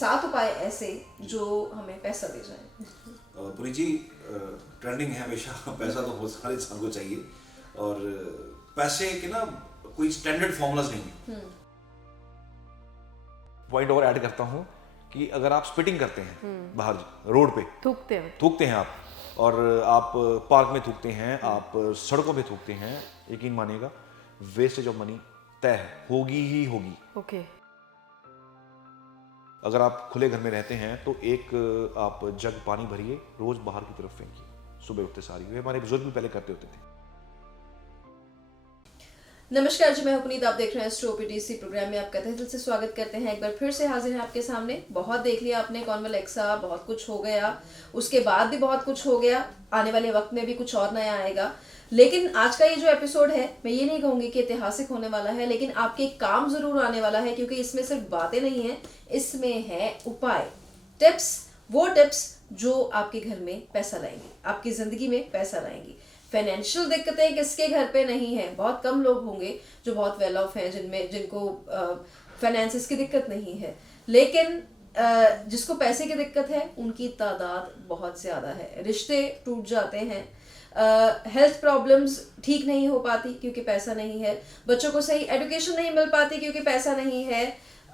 7 उपाय ऐसे जो हमें पैसा दे जाए। पुरी जी, ट्रेंडिंग है हमेशा पैसा तो हर इंसान को चाहिए, और पैसे के ना कोई स्टैंडर्ड फॉर्मूलाज नहीं है। पॉइंट और ऐड करता हूँ कि अगर आप स्पिटिंग करते हैं बाहर रोड पे, थूकते हैं आप, और आप पार्क में थूकते हैं, आप सड़कों पे थूकते हैं, यकीन मानिएगा वेस्टेज ऑफ मनी तय है, होगी ही होगी। ओके। अगर आप खुले घर में रहते हैं तो एक आप जग पानी भरिए, रोज बाहर की तरफ फेंकिए, सुबह उठते सारी। हमारे बुजुर्ग भी पहले करते होते थे। नमस्कार जी, मैं हूं पुनीत, आप देख रहे हैं एस्ट्रो-ओपीडीसी प्रोग्राम में आपका तहे दिल से स्वागत करते हैं। एक बार फिर से हाजिर हैं आपके सामने। बहुत देख लिया आपने कॉन्वल एक्सा, बहुत कुछ हो गया, उसके बाद भी बहुत कुछ हो गया, आने वाले वक्त में भी कुछ और नया आएगा। लेकिन आज का ये जो एपिसोड है, मैं ये नहीं कहूंगी कि ऐतिहासिक होने वाला है, लेकिन आपके काम जरूर आने वाला है, क्योंकि इसमें सिर्फ बातें नहीं है, इसमें है उपाय, टिप्स, वो टिप्स जो आपके घर में पैसा लाएंगी, आपकी जिंदगी में पैसा लाएंगी। फाइनेंशियल दिक्कतें किसके घर पे नहीं है? बहुत कम लोग होंगे जो बहुत वेल ऑफ हैं, जिनको फाइनेंसिस की दिक्कत नहीं है, लेकिन जिसको पैसे की दिक्कत है उनकी तादाद बहुत ज़्यादा है। रिश्ते टूट जाते हैं, हेल्थ प्रॉब्लम्स ठीक नहीं हो पाती क्योंकि पैसा नहीं है, बच्चों को सही एजुकेशन नहीं मिल पाती क्योंकि पैसा नहीं है,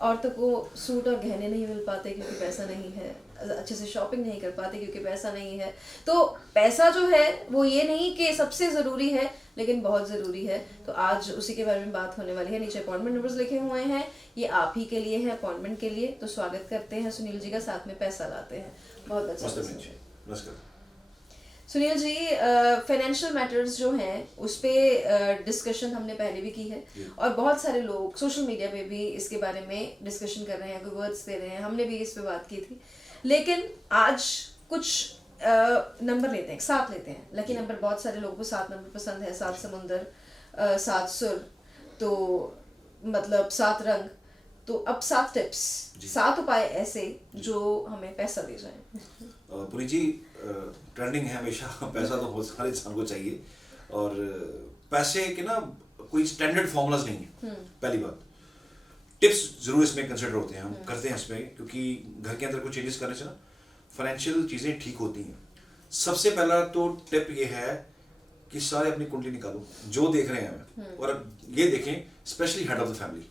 औरतों को सूट और गहने नहीं मिल पाते क्योंकि पैसा नहीं है, अच्छे से शॉपिंग नहीं कर पाते क्योंकि पैसा नहीं है। तो पैसा जो है वो ये नहीं कि सबसे ज़रूरी है, लेकिन बहुत ज़रूरी है। तो आज उसी के बारे में बात होने वाली है। नीचे अपॉइंटमेंट नंबर्स लिखे हुए हैं, ये आप ही के लिए है, अपॉइंटमेंट के लिए। तो स्वागत करते हैं सुनील जी का, साथ में पैसा लाते हैं। बहुत अच्छा। सुनील जी, फाइनेंशियल मैटर्स जो हैं उस पर डिस्कशन हमने पहले भी की है, और बहुत सारे लोग सोशल मीडिया पे भी इसके बारे में डिस्कशन कर रहे हैं, कोई वर्ड्स दे रहे हैं, हमने भी इस पे बात की थी। लेकिन आज कुछ नंबर लेते हैं, 7 लेते हैं। लकी नंबर, बहुत सारे लोगों को 7 नंबर पसंद है, 7 समुंदर, 7 सुर, तो मतलब 7 रंग। तो अब 7 टिप्स, 7 उपाय ऐसे जो हमें पैसा दे जाए। पुरी जी, ट्रेंडिंग है हमेशा पैसा तो हर इंसान को चाहिए, और पैसे के ना कोई स्टैंडर्ड फॉर्मूलाज नहीं है। पहली बात, टिप्स जरूर इसमें कंसिडर होते हैं, हम करते हैं इसमें, क्योंकि घर के अंदर कुछ चेंजेस करने से ना फाइनेंशियल चीज़ें ठीक होती हैं। सबसे पहला तो टिप ये है कि सारे अपनी कुंडली निकालो, जो देख रहे हैं, और ये देखें specially head of the family,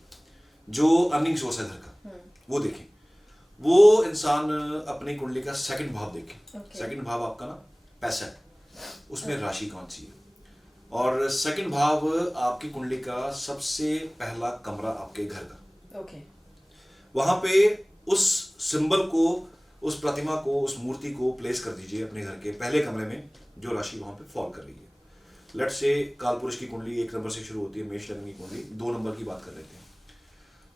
जो अर्निंग सोर्स है घर का, वो देखें। वो इंसान अपनी कुंडली का सेकंड भाव देखें। सेकंड भाव आपका ना पैसा है, उसमें राशि कौन सी है, और सेकंड भाव आपकी कुंडली का सबसे पहला कमरा आपके घर का। वहां पे उस सिंबल को, उस प्रतिमा को, उस मूर्ति को प्लेस कर दीजिए अपने घर के पहले कमरे में, जो राशि वहां पे फॉल कर रही है। लेट्स से काल पुरुष की कुंडली 1 नंबर से शुरू होती है, मेष लग्न की कुंडली 2 नंबर की बात कर लेते हैं।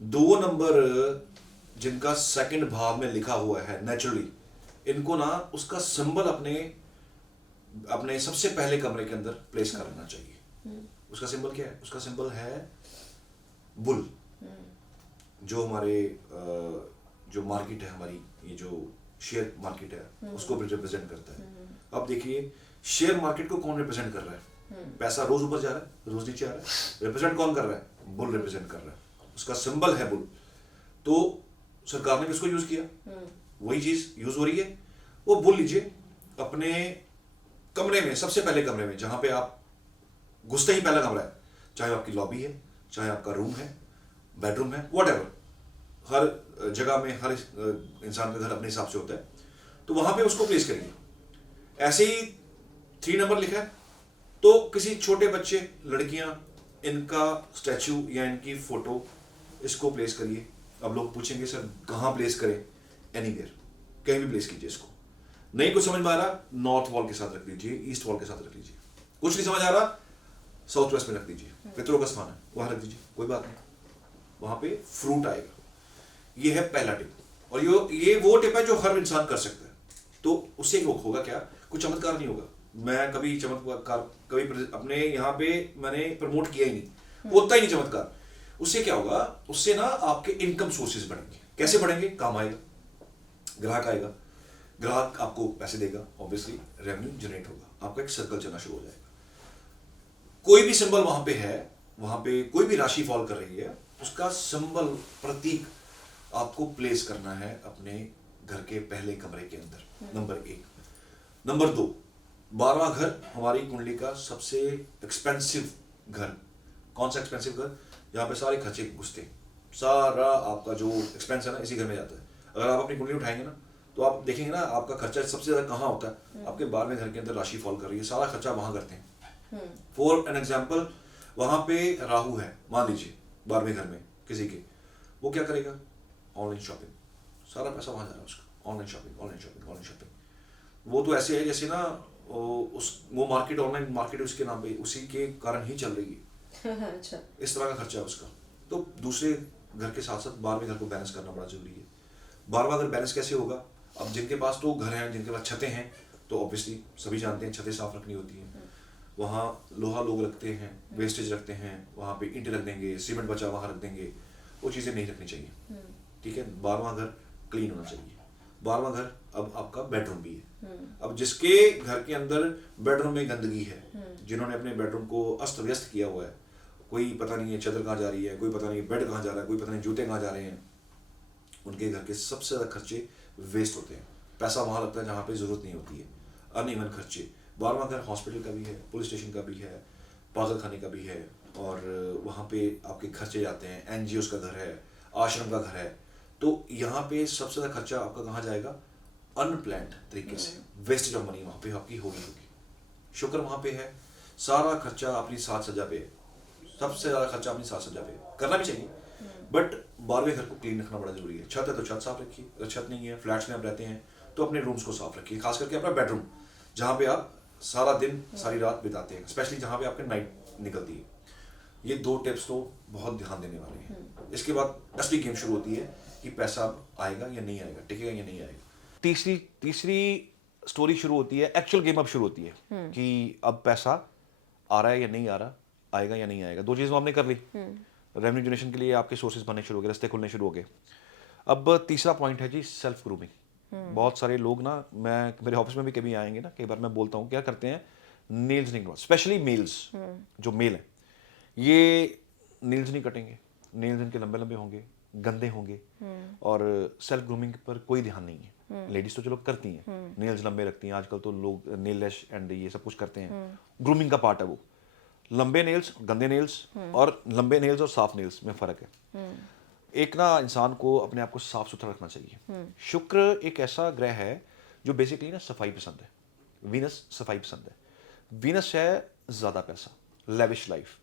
2 नंबर जिनका सेकंड भाव में लिखा हुआ है नेचुरली, इनको ना उसका सिंबल अपने सबसे पहले कमरे के अंदर प्लेस करना चाहिए। उसका सिंबल क्या है? उसका सिंबल है बुल, जो हमारे जो मार्केट है, हमारी ये जो शेयर मार्केट है, उसको रिप्रेजेंट करता है। अब देखिए, शेयर मार्केट को कौन रिप्रेजेंट कर रहा है? पैसा रोज ऊपर जा रहा है, रोज नीचे आ रहा है, रिप्रेजेंट कौन कर रहा है? बुल रिप्रेजेंट कर रहा है, उसका सिंबल है बुल। तो सरकार ने किसको यूज किया? वही चीज यूज हो रही है। वो बुल लीजिए अपने कमरे में, सबसे पहले कमरे में, जहां पे आप घुसते ही पहला कमरा है, चाहे आपकी लॉबी है, चाहे आपका रूम है, बेडरूम है, व्हाटएवर, हर जगह में हर इंसान का घर अपने हिसाब से होता है, तो वहां पे उसको प्लेस करिए। ऐसे ही 3 नंबर लिखा है तो किसी छोटे बच्चे, लड़कियां, इनका स्टैचू या इनकी फोटो, इसको प्लेस करिए। अब लोग पूछेंगे सर कहाँ प्लेस करें? एनीवेयर, कहीं भी प्लेस कीजिए इसको। नहीं कुछ समझ में आ रहा, नॉर्थ वॉल के साथ रख लीजिए, ईस्ट वॉल के साथ रख लीजिए। कुछ नहीं समझ आ रहा, साउथ वेस्ट में रख दीजिए, पितरों का स्थान है वहां रख दीजिए, कोई बात नहीं, वहां पे फ्रूट आएगा। ये है पहला टिप, और ये वो टिप है जो हर इंसान कर सकता है। तो उससे होगा क्या? कुछ चमत्कार नहीं होगा। मैं कभी चमत्कार कभी अपने यहाँ पे मैंने प्रमोट किया ही नहीं, होता ही नहीं चमत्कार। उससे क्या होगा? उससे ना आपके इनकम सोर्सेज बढ़ेंगे। कैसे बढ़ेंगे? काम आएगा, ग्राहक आएगा, ग्राहक आपको पैसे देगा, ऑब्वियसली रेवेन्यू जनरेट होगा, आपका एक सर्कल चलना शुरू हो जाएगा। कोई भी सिंबल वहां पे है, वहां पे कोई भी राशि फॉल कर रही है, उसका सिंबल, प्रतीक आपको प्लेस करना है अपने घर के पहले कमरे के अंदर, नंबर 1। नंबर 2, 12वां घर हमारी कुंडली का सबसे एक्सपेंसिव घर। कौन सा एक्सपेंसिव घर? जहाँ पे सारे खर्चे घुसते हैं, सारा आपका जो एक्सपेंस है ना इसी घर में जाता है। अगर आप अपनी कुंडली उठाएंगे ना तो आप देखेंगे ना आपका खर्चा सबसे ज्यादा कहाँ होता है? आपके 12वें घर के अंदर राशि फॉल कर रही है, सारा खर्चा वहां करते हैं। फॉर एन एग्जाम्पल, वहां पे राहु है मान लीजिए 12वें घर में किसी के, वो क्या करेगा? ऑनलाइन शॉपिंग, सारा पैसा वहां जा रहा है उसका, online shopping, online shopping, online shopping. वो तो ऐसे है जैसे ना वो मार्केट, ऑनलाइन मार्केट उसके नाम पे, उसी के कारण ही चल रही है। अच्छा, इस तरह का खर्चा है उसका। तो दूसरे घर के साथ साथ 12वें घर को बैलेंस करना बड़ा जरूरी है। 12वां घर बैलेंस कैसे होगा? अब जिनके पास तो घर हैं, जिनके पास छतें हैं, तो ऑब्वियसली सभी जानते हैं छतें साफ रखनी होती हैं। वहाँ लोहा लोग रखते हैं, वेस्टेज रखते हैं, वहाँ पे ईंटें रख देंगे, सीमेंट बचा वहाँ रख देंगे, वो चीज़ें नहीं रखनी चाहिए। ठीक है, 12वां घर क्लीन होना चाहिए। 12वां घर अब आपका बेडरूम भी है। अब जिसके घर के अंदर बेडरूम में गंदगी है, जिन्होंने अपने बेडरूम को अस्त व्यस्त किया हुआ है, कोई पता नहीं है चादर कहाँ जा रही है, कोई पता नहीं बेड कहाँ जा रहा है, कोई पता नहीं जूते कहाँ जा रहे हैं, उनके घर के सबसे ज़्यादा खर्चे वेस्ट होते हैं। पैसा वहाँ लगता है जहाँ पे ज़रूरत नहीं होती है, अनइवन खर्चे। 12वां घर हॉस्पिटल का भी है, पुलिस स्टेशन का भी है, पागल खाने का भी है, और वहाँ पे आपके खर्चे जाते हैं। एनजीओ का घर है, आश्रम का घर है, तो यहाँ पे सबसे ज़्यादा खर्चा आपका कहाँ जाएगा? अनप्लैन्ड तरीके से, वेस्टेज ऑफ मनी वहाँ पे आपकी होगी। शुक्र वहाँ पे है, सारा खर्चा अपनी साज सज्जा पे है, सबसे ज़्यादा खर्चा अपनी साज सज्जा पे है। करना भी चाहिए, बट 12वें घर को क्लीन रखना बड़ा जरूरी है। छत है तो छत साफ रखिए, अगर छत नहीं है, फ्लैट्स में आप रहते हैं तो अपने रूम्स को साफ रखिए, खास करके अपना बेडरूम जहाँ पे आप सारा दिन सारी रात बिताते हैं, स्पेशली जहाँ पे आपके नाइट निकलती है। ये 2 टिप्स तो बहुत ध्यान देने वाले हैं। इसके बाद असली गेम शुरू होती है कि पैसा आएगा या नहीं आएगा, टिकेगा या नहीं आएगा। तीसरी स्टोरी शुरू होती है, एक्चुअल गेम अब शुरू होती है कि अब पैसा आ रहा है या नहीं आ रहा, आएगा या नहीं आएगा। 2 चीज़ें आपने कर ली, रेवेन्यू जनरेशन के लिए आपके सोर्सेज बनने शुरू हो गए, रास्ते खुलने शुरू हो गए। अब तीसरा पॉइंट है जी सेल्फ ग्रूमिंग। बहुत सारे लोग ना, मैं मेरे ऑफिस में भी कभी आएंगे ना, कई बार मैं बोलता हूँ क्या करते हैं, नेल्स नहीं कटवाते, स्पेशली मेल्स, जो मेल है ये नेल्स नहीं कटेंगे, नेल्स इनके लंबे लंबे होंगे, गंदे होंगे, और सेल्फ ग्रूमिंग पर कोई ध्यान नहीं है। लेडीज तो चलो करती हैं, नेल्स लंबे रखती हैं, आजकल तो लोग नेल लैश एंड ये सब कुछ करते हैं, ग्रूमिंग का पार्ट है वो। लंबे नेल्स, गंदे नेल्स, और लंबे नेल्स और साफ नेल्स में फर्क है। एक ना इंसान को अपने आप को साफ सुथरा रखना चाहिए। शुक्र एक ऐसा ग्रह है जो बेसिकली ना सफाई पसंद है, वीनस सफाई पसंद है। वीनस है ज्यादा पैसा, लेविश लाइफ,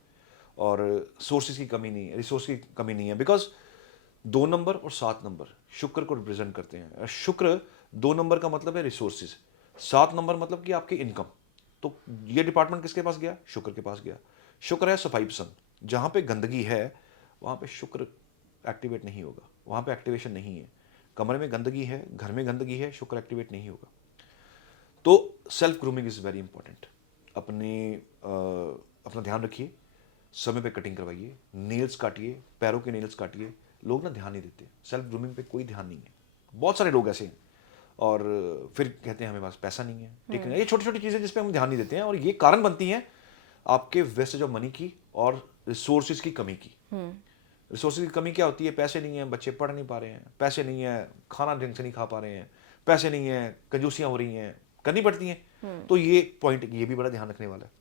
और सोर्सेज की कमी नहीं है, रिसोर्स की कमी नहीं है, बिकॉज 2 नंबर और 7 नंबर शुक्र को रिप्रेजेंट करते हैं। शुक्र 2 नंबर का मतलब है रिसोर्सेज, 7 नंबर मतलब कि आपकी इनकम। तो ये डिपार्टमेंट किसके पास गया? शुक्र के पास गया। शुक्र है सफाई पसंद, जहां पे गंदगी है वहां पे शुक्र एक्टिवेट नहीं होगा, वहां पे एक्टिवेशन नहीं है। कमरे में गंदगी है, घर में गंदगी है, शुक्र एक्टिवेट नहीं होगा। तो self grooming is very important. अपना ध्यान रखिए, समय पे कटिंग करवाइए, नेल्स काटिए, पैरों के नेल्स काटिए। लोग ना ध्यान नहीं देते, सेल्फ ग्रूमिंग पे कोई ध्यान नहीं है। बहुत सारे लोग ऐसे हैं, और फिर कहते हैं हमें पास पैसा नहीं है, ठीक है। ये छोटी छोटी चीज़ें जिस पे हम ध्यान नहीं देते हैं, और ये कारण बनती हैं आपके वेस्टेज ऑफ मनी की और रिसोर्सेज की कमी की। रिसोर्सेज की कमी क्या होती है? पैसे नहीं है, बच्चे पढ़ नहीं पा रहे हैं, पैसे नहीं है, खाना ढंग से नहीं खा पा रहे हैं, पैसे नहीं है, कंजूसियां हो रही हैं, करनी पड़ती हैं। तो ये पॉइंट, ये भी बड़ा ध्यान रखने वाला है।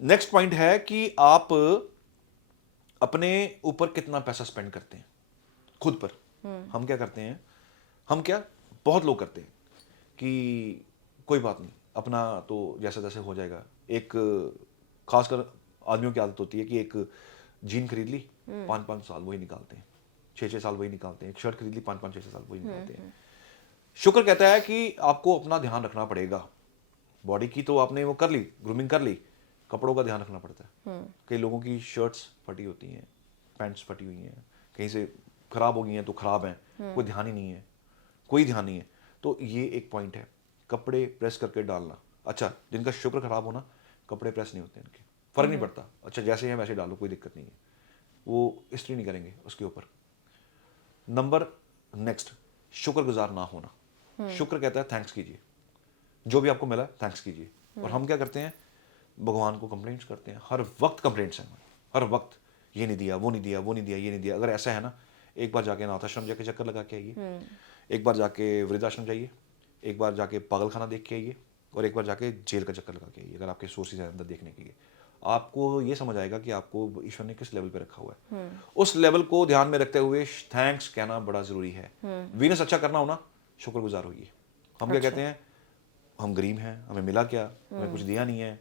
नेक्स्ट पॉइंट है कि आप अपने ऊपर कितना पैसा स्पेंड करते हैं, खुद पर। हम क्या करते हैं, बहुत लोग करते हैं कि कोई बात नहीं, अपना तो जैसा जैसे हो जाएगा। एक खासकर आदमियों की आदत होती है कि एक जीन खरीद ली, 5-5 साल वही निकालते हैं, 6-6 साल वही निकालते हैं। एक शर्ट खरीद ली, 5-5 6-6 साल वही निकालते हैं। शुक्र कहता है कि आपको अपना ध्यान रखना पड़ेगा। बॉडी की तो आपने वो कर ली, ग्रूमिंग कर ली, कपड़ों का ध्यान रखना पड़ता है। कई लोगों की शर्ट्स फटी होती हैं, पैंट्स फटी हुई हैं, कहीं से खराब हो गई हैं तो खराब हैं, कोई ध्यान ही नहीं है, कोई ध्यान नहीं है। तो ये एक पॉइंट है, कपड़े प्रेस करके डालना। अच्छा, जिनका शुक्र खराब होना, कपड़े प्रेस नहीं होते इनके, फर्क नहीं पड़ता। अच्छा, जैसे हैं वैसे डालो, कोई दिक्कत नहीं है, वो इस्त्री नहीं करेंगे उसके ऊपर। नंबर नेक्स्ट, शुक्रगुजार ना होना। शुक्र कहता है थैंक्स कीजिए, जो भी आपको मिला थैंक्स कीजिए। और हम क्या करते हैं, भगवान को कंप्लेंट्स करते हैं, हर वक्त कंप्लेंट्स हैं, हर वक्त, ये नहीं दिया, वो नहीं दिया, वो नहीं दिया, ये नहीं दिया। अगर ऐसा है ना, एक बार जाके अनाथ आश्रम जाके चक्कर लगा के आइए, एक बार जाके वृद्धाश्रम जाइए, एक बार जाके पागलखाना देख के आइए, और एक बार जाके जेल का चक्कर लगा के आइए। अगर आपके सोर्सेज हैं अंदर देखने के लिए, आपको ये समझ आएगा कि आपको ईश्वर ने किस लेवल पे रखा हुआ है। उस लेवल को ध्यान में रखते हुए थैंक्स कहना बड़ा जरूरी है। वीनस अच्छा करना हो ना, शुक्रगुजार होइए। हम क्या कहते हैं, हम गरीब हैं, हमें मिला क्या, हमें कुछ दिया नहीं है,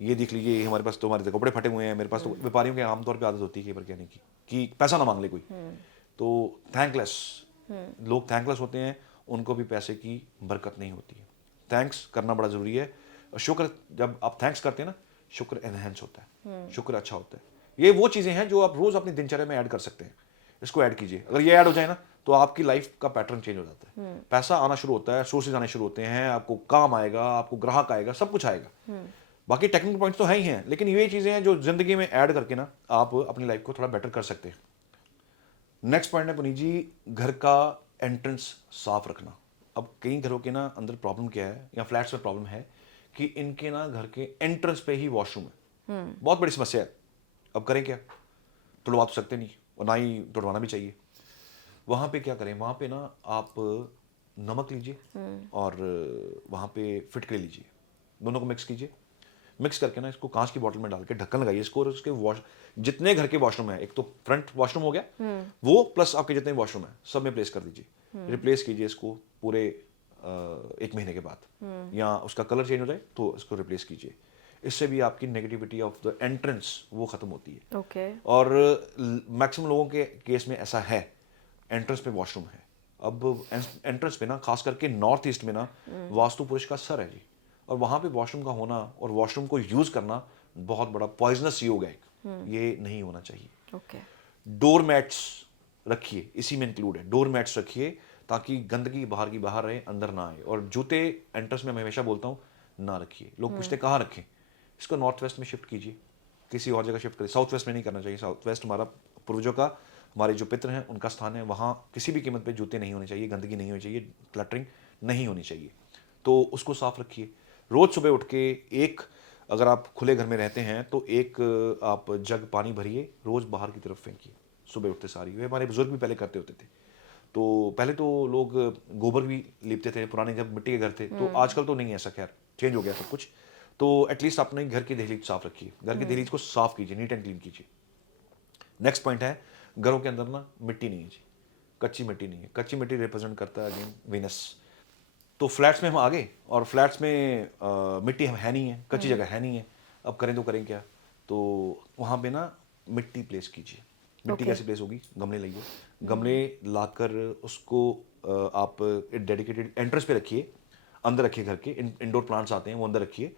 ये देख लीजिए हमारे पास तो हमारे तो कपड़े फटे हुए हैं, मेरे पास तो व्यापारियों के आमतौर पे आदत होती है कि कहने की कि पैसा ना मांग ले कोई, तो थैंकलेस लोग थैंकलेस होते हैं, उनको भी पैसे की बरकत नहीं होती है। थैंक्स करना बड़ा ज़रूरी है। शुक्र, जब आप थैंक्स करते हैं ना, शुक्र एनहेंस होता है, शुक्र अच्छा होता है। ये वो चीज़ें हैं जो आप रोज़ अपनी दिनचर्या में ऐड कर सकते हैं। इसको ऐड कीजिए, अगर ये ऐड हो जाए ना तो आपकी लाइफ का पैटर्न चेंज हो जाता है। पैसा आना शुरू होता है, सोर्सेज आने शुरू होते हैं, आपको काम आएगा, आपको ग्राहक आएगा, सब कुछ आएगा। बाकी टेक्निकल पॉइंट्स तो है ही हैं, लेकिन ये चीज़ें हैं जो ज़िंदगी में ऐड करके ना आप अपनी लाइफ को थोड़ा बेटर कर सकते हैं। नेक्स्ट पॉइंट है पुनीत जी, घर का एंट्रेंस साफ रखना। अब कई घरों के ना अंदर प्रॉब्लम क्या है, या फ्लैट्स में प्रॉब्लम है कि इनके ना घर के एंट्रेंस पे ही वॉशरूम है। बहुत बड़ी समस्या है। अब करें क्या, तुड़वा तो सकते नहीं, और ना ही तुड़वाना भी चाहिए। वहाँ पे क्या करें, वहाँ पे ना आप नमक लीजिए और वहाँ पे फिटकरी लीजिए, दोनों को मिक्स कीजिए। मिक्स करके ना इसको कांच की बोतल में डाल के ढक्कन लगाइए इसको, और उसके जितने घर के वॉशरूम है, एक तो फ्रंट वॉशरूम हो गया वो, प्लस आपके जितने वॉशरूम है सब में प्लेस कर दीजिए। रिप्लेस कीजिए इसको पूरे 1 महीने के बाद, या उसका कलर चेंज हो जाए तो इसको रिप्लेस कीजिए। इससे भी आपकी नेगेटिविटी ऑफ द एंट्रेंस वो खत्म होती है। और मैक्सिमम लोगों के केस में ऐसा है, एंट्रेंस पे वॉशरूम है। अब एंट्रेंस पे ना, खास करके नॉर्थ ईस्ट में ना, वास्तु पुरुष का सर है जी, और वहाँ पे वॉशरूम का होना और वॉशरूम को यूज करना बहुत बड़ा पॉइजनस योग है। ये नहीं होना चाहिए। डोर मैट्स रखिए, इसी में इंक्लूड है, डोर मैट्स रखिए ताकि गंदगी बाहर की बाहर रहे, अंदर ना आए। और जूते एंट्रेंस में मैं हमेशा बोलता हूँ ना रखिए। लोग पूछते कहाँ रखें, इसको नॉर्थ वेस्ट में शिफ्ट कीजिए, किसी और जगह शिफ्ट करिए। साउथ वेस्ट में नहीं करना चाहिए। साउथ वेस्ट हमारा पूर्वजों का, हमारे जो पितर हैं उनका स्थान है, वहाँ किसी भी कीमत पे जूते नहीं होने चाहिए, गंदगी नहीं होनी चाहिए, क्लटरिंग नहीं होनी चाहिए। तो उसको साफ रखिए। रोज़ सुबह उठ के एक, अगर आप खुले घर में रहते हैं तो एक आप जग पानी भरिए, रोज़ बाहर की तरफ फेंकिए सुबह उठते सारी। ये हमारे बुजुर्ग भी पहले करते होते थे। तो पहले तो लोग गोबर भी लीपते थे, पुराने जब मिट्टी के घर थे, तो आजकल तो नहीं है ऐसा, खैर चेंज हो गया सब कुछ। तो एटलीस्ट अपने घर की दहलीज साफ रखिए, घर की दहलीज को साफ कीजिए, नीट एंड क्लीन कीजिए। नेक्स्ट पॉइंट है, घरों के अंदर ना मिट्टी नहीं है जी, कच्ची मिट्टी नहीं है। कच्ची मिट्टी रिप्रेजेंट करता है अगेन वीनस। तो फ्लैट्स में हम आ गए, और फ्लैट्स में मिट्टी हम है नहीं है, कच्ची जगह है नहीं है। अब करें तो करें क्या, तो वहाँ पे ना मिट्टी प्लेस कीजिए। मिट्टी कैसे प्लेस होगी, गमले लाइए, गमले लाकर उसको आप डेडिकेटेड एंट्रेंस पे रखिए, अंदर रखिए। घर के इंडोर प्लांट्स आते हैं वो अंदर रखिए,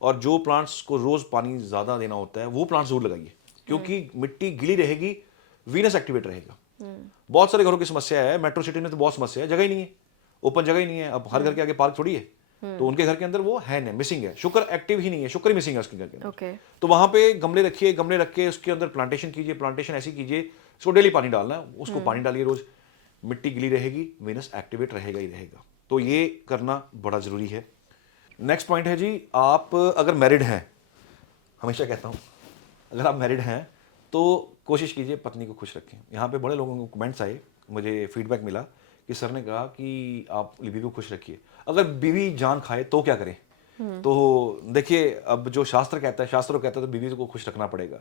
और जो प्लांट्स को रोज पानी ज़्यादा देना होता है वो प्लांट्स जरूर लगाइए, क्योंकि मिट्टी गीली रहेगी, वीनस एक्टिवेट रहेगा। बहुत सारे घरों की समस्या है, मेट्रो सिटी में तो बहुत समस्या है, जगह ही नहीं है, ओपन जगह ही नहीं है। अब हर घर के आगे पार्क थोड़ी है, तो उनके घर के अंदर वो है नहीं, मिसिंग है, शुक्र एक्टिव ही नहीं है, शुक्र ही मिसिंग है उसके घर के अंदर। तो वहां पे गमले रखिए, गमले रख के उसके अंदर प्लांटेशन कीजिए। प्लांटेशन ऐसी कीजिए, उसको डेली पानी डालना है, उसको पानी डालिए रोज, मिट्टी गिली रहेगी, वीनस एक्टिवेट रहेगा ही रहेगा। तो ये करना बड़ा जरूरी है। नेक्स्ट पॉइंट है जी, आप अगर मैरिड हैं, हमेशा कहता हूँ अगर आप मैरिड हैं तो कोशिश कीजिए पत्नी को खुश रखें। यहाँ पे बड़े लोगों को कमेंट्स आए, मुझे फीडबैक मिला कि सर ने कहा कि आप बीवी को खुश रखिए। अगर बीवी जान खाए तो क्या करें? तो देखिए, अब जो शास्त्र कहता है तो बीवी को खुश रखना पड़ेगा।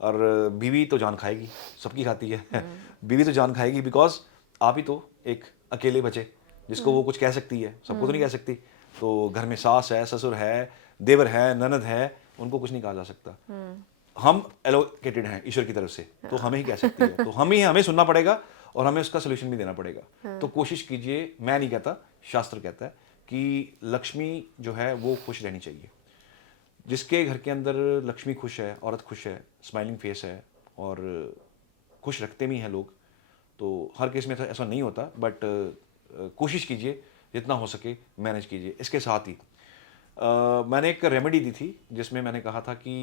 और बीवी तो जान खाएगी, सबकी खाती है बीवी तो जान खाएगी, बिकॉज आप ही तो एक अकेले बचे जिसको वो कुछ कह सकती है, सबको तो नहीं कह सकती। तो घर में सास है, ससुर है, देवर है, ननद है, उनको कुछ नहीं कहा जा सकता। हम एलोकेटेड हैं ईश्वर की तरफ से, तो हमें ही कह सकती है, तो हमें सुनना पड़ेगा और हमें उसका सोल्यूशन भी देना पड़ेगा। तो कोशिश कीजिए, मैं नहीं कहता, शास्त्र कहता है कि लक्ष्मी जो है वो खुश रहनी चाहिए। जिसके घर के अंदर लक्ष्मी खुश है, औरत खुश है, स्माइलिंग फेस है, और खुश रखते भी हैं लोग। तो हर केस में तो ऐसा नहीं होता, बट कोशिश कीजिए जितना हो सके मैनेज कीजिए। इसके साथ ही मैंने एक रेमेडी दी थी जिसमें मैंने कहा था कि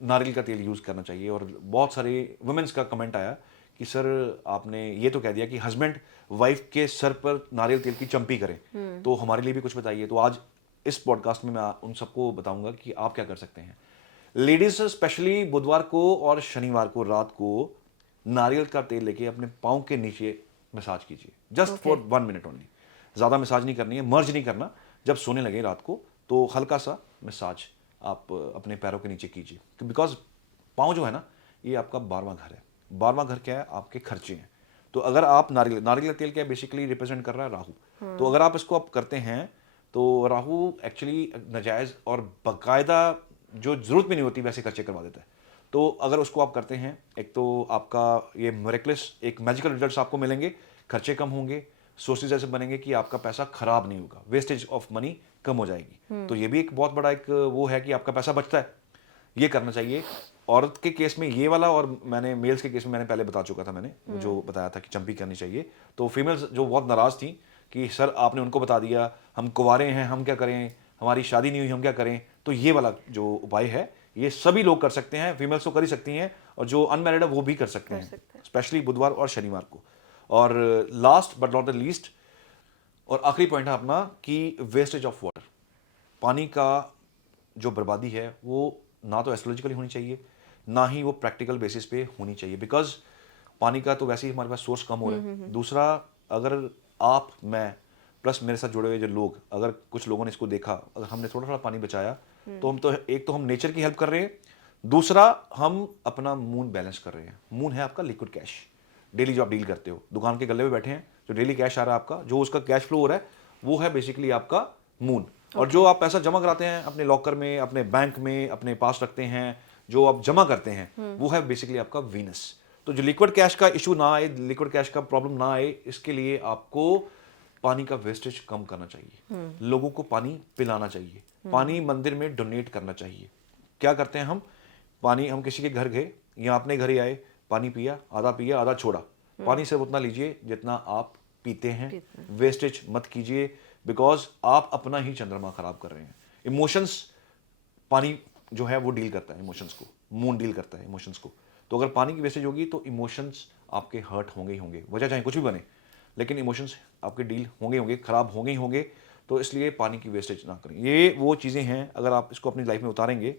नारियल का तेल यूज़ करना चाहिए। और बहुत सारे वुमेन्स का कमेंट आया कि सर आपने ये तो कह दिया कि हस्बैंड वाइफ के सर पर नारियल तेल की चंपी करें, तो हमारे लिए भी कुछ बताइए। तो आज इस पॉडकास्ट में मैं उन सबको बताऊंगा कि आप क्या कर सकते हैं। लेडीज स्पेशली बुधवार को और शनिवार को रात को नारियल का तेल लेके अपने पाँव के नीचे मसाज कीजिए, जस्ट फॉर 1 मिनट ओनली। ज़्यादा मसाज नहीं करनी है, मर्ज नहीं करना। जब सोने लगे रात को तो हल्का सा मसाज आप अपने पैरों के नीचे कीजिए, बिकॉज पाँव जो है ना, ये आपका 12वां घर है। 12वां घर क्या है? आपके खर्चे हैं। तो अगर आप नारियल तेल क्या बेसिकली रिप्रेजेंट कर रहा है? राहु। तो अगर आप इसको आप करते हैं तो राहु एक्चुअली नाजायज़ और बाकायदा जो ज़रूरत भी नहीं होती वैसे खर्चे करवा देता है। तो अगर उसको आप करते हैं, एक तो आपका ये मिरेकलस एक मैजिकल रिजल्ट्स आपको मिलेंगे, खर्चे कम होंगे, सोर्सेज ऐसे बनेंगे कि आपका पैसा खराब नहीं होगा, वेस्टेज ऑफ मनी कम हो जाएगी। तो ये भी एक बहुत बड़ा एक वो है कि आपका पैसा बचता है, ये करना चाहिए। औरत के केस में ये वाला, और मैंने मेल्स के केस में मैंने पहले बता चुका था, मैंने जो बताया था कि चंपी करनी चाहिए। तो फीमेल्स जो बहुत नाराज़ थी कि सर आपने उनको बता दिया, हम कुंवारे हैं, हम क्या करें, हमारी शादी नहीं हुई, हम क्या करें। तो ये वाला जो उपाय है ये सभी लोग कर सकते हैं, फीमेल्स तो कर ही सकती हैं, और जो अनमैरिड है वो भी कर सकते हैं, स्पेशली बुधवार और शनिवार को। और last but not the least और आखिरी पॉइंट है अपना कि वेस्टेज ऑफ वाटर, पानी का जो बर्बादी है वो ना तो एस्ट्रोलॉजिकली होनी चाहिए, ना ही वो प्रैक्टिकल बेसिस पे होनी चाहिए, बिकॉज पानी का तो वैसे ही हमारे पास सोर्स कम हो रहा है। दूसरा, अगर आप, मैं प्लस मेरे साथ जुड़े हुए जो लोग, अगर कुछ लोगों ने इसको देखा, अगर हमने थोड़ा थोड़ा पानी बचाया तो हम तो एक तो हम नेचर की हेल्प कर रहे हैं, दूसरा हम अपना मून बैलेंस कर रहे हैं। मून है आपका लिक्विड कैश, डेली जो आप डील करते हो, दुकान के गले में बैठे हैं, जो डेली कैश आ रहा है आपका, जो उसका कैश फ्लो हो रहा है, वो है बेसिकली आपका मून। और जो आप पैसा जमा कराते हैं अपने लॉकर में, अपने बैंक में, अपने पास रखते हैं, जो आप जमा करते हैं, वो है बेसिकली आपका वीनस। तो जो लिक्विड कैश का इशू ना आए, लिक्विड कैश का प्रॉब्लम ना आए, इसके लिए आपको पानी का वेस्टेज कम करना चाहिए, लोगों को पानी पिलाना चाहिए, पानी मंदिर में डोनेट करना चाहिए। क्या करते हैं हम? पानी, हम किसी के घर गए या अपने घर ही आए, पानी पिया, आधा छोड़ा। पानी सिर्फ उतना लीजिए जितना आप पीते हैं, वेस्टेज मत कीजिए, बिकॉज आप अपना ही चंद्रमा खराब कर रहे हैं। इमोशंस, पानी जो है वो डील करता है इमोशंस को, मून डील करता है इमोशंस को। तो अगर पानी की वेस्टेज होगी तो इमोशंस आपके हर्ट होंगे ही होंगे, वजह चाहे कुछ भी बने, लेकिन इमोशंस आपके डील होंगे होंगे, खराब होंगे ही होंगे। तो इसलिए पानी की वेस्टेज ना करें। ये वो चीज़ें हैं, अगर आप इसको अपनी लाइफ में उतारेंगे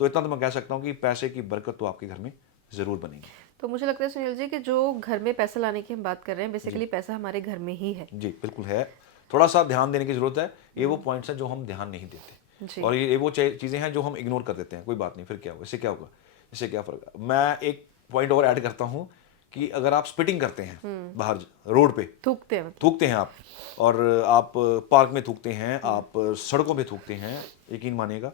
तो इतना तो मैं कह सकता हूँ कि पैसे की बरकत तो आपके घर में ज़रूर बनेगी। तो मुझे लगता है सुनील जी कि जो घर में पैसा लाने की हम बात कर रहे हैं, बेसिकली पैसा हमारे घर में ही है। जी बिल्कुल है, थोड़ा सा ध्यान देने की ज़रूरत है। ये वो पॉइंट्स हैं जो हम ध्यान नहीं देते, और ये वो चीज़ें हैं जो हम इग्नोर कर देते हैं। कोई बात नहीं, फिर क्या होगा, इससे क्या होगा, इससे क्या फ़र्क। मैं एक पॉइंट और ऐड करता हूँ कि अगर आप स्पिटिंग करते हैं बाहर रोड पे, थूकते हैं आप, और आप पार्क में थूकते हैं, आप सड़कों पे थूकते हैं, यकीन मानिएगा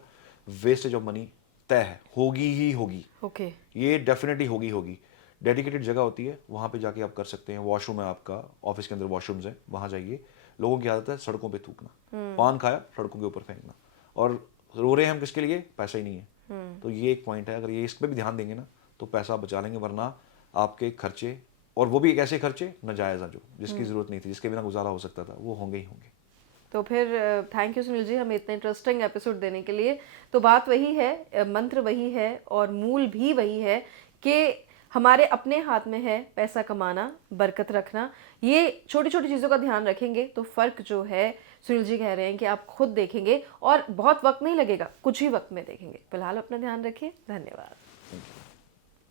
वेस्टेज ऑफ मनी तय है, होगी ही होगी। ओके, ये डेफिनेटली होगी। डेडिकेटेड जगह होती है, वहाँ पे जाके आप कर सकते हैं। वॉशरूम है आपका, ऑफिस के अंदर वॉशरूम्स हैं, वहाँ जाइए। लोगों की आदत है सड़कों पे थूकना, पान खाया सड़कों के ऊपर फेंकना, और रो रहे हैं हम किसके लिए? पैसा ही नहीं है। तो ये एक पॉइंट है, अगर ये इस पर भी ध्यान देंगे ना तो पैसा बचा लेंगे, वरना आपके खर्चे, और वो भी एक ऐसे खर्चे नाजायज़ जो जिसकी ज़रूरत नहीं थी, जिसके बिना गुजारा हो सकता था, वो होंगे ही होंगे। तो फिर थैंक यू सुनील जी हमें इतना इंटरेस्टिंग एपिसोड देने के लिए। तो बात वही है, मंत्र वही है और मूल भी वही है कि हमारे अपने हाथ में है पैसा कमाना, बरकत रखना। ये छोटी छोटी चीज़ों का ध्यान रखेंगे तो फ़र्क जो है, सुनील जी कह रहे हैं कि आप खुद देखेंगे, और बहुत वक्त नहीं लगेगा, कुछ ही वक्त में देखेंगे। फिलहाल अपना ध्यान रखिए, धन्यवाद।